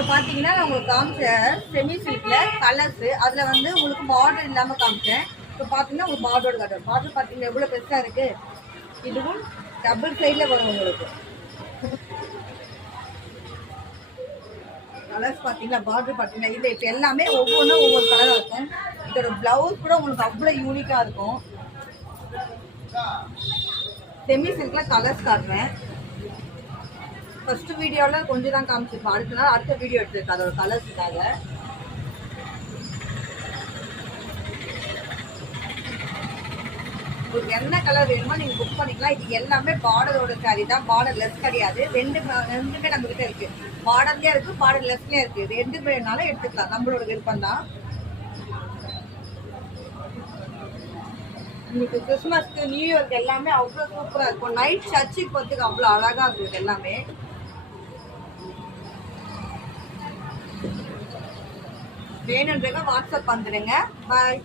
இப்போ பார்த்தீங்கன்னா நான் உங்களுக்கு காமிச்ச செமி சில்கில் கலர்ஸு அதில் வந்து உங்களுக்கு பார்டர் இல்லாமல் காமிச்சேன். இப்போ பார்த்தீங்கன்னா உங்களுக்கு பார்டரோட கலர் பார்டர் பார்த்தீங்கன்னா எவ்வளோ பெருசாக இருக்குது. இதுவும் டபுள் சைடில் வரும் உங்களுக்கு. கலர்ஸ் பார்த்தீங்கன்னா பார்டர் பார்த்தீங்கன்னா இல்லை இப்போ எல்லாமே ஒவ்வொன்றும் ஒவ்வொரு கலராக இருக்கும். இதோட ப்ளவுஸ் கூட உங்களுக்கு அவ்வளோ யூனிக்காக இருக்கும். செமி சில்கில் கலர்ஸ் காட்டுறேன். ஃபர்ஸ்ட் வீடியோவில் கொஞ்சம் தான் காமிச்சிருப்பேன். அடுத்த நாள் அடுத்த வீடியோ எடுத்துருக்கேன் அதோட கலர்ஸுக்காக. உங்களுக்கு என்ன கலர் வேணுமோ நீங்கள் புக் பண்ணிக்கலாம். இது எல்லாமே பார்டரோட சாரீ தான், பார்டர் லெஸ் கிடையாது. ரெண்டுமே நம்மகிட்ட இருக்கு. பார்டர்லேயே இருக்கு, பார்டர் லெஸ்லேயே இருக்கு. ரெண்டு வேணாலும் எடுத்துக்கலாம், நம்மளோட விருப்பம் தான். இன்னைக்கு கிறிஸ்மஸ்க்கு நியூ இயர்க்கு எல்லாமே அவ்வளோ சூப்பராக இருக்கும். நைட் சர்ச்சுக்கு போகிறதுக்கு அவ்வளோ அழகாக இருக்கும் எல்லாமே. வேணுன்றத வாட்ஸ்அப் வந்துடுங்க. பாய்.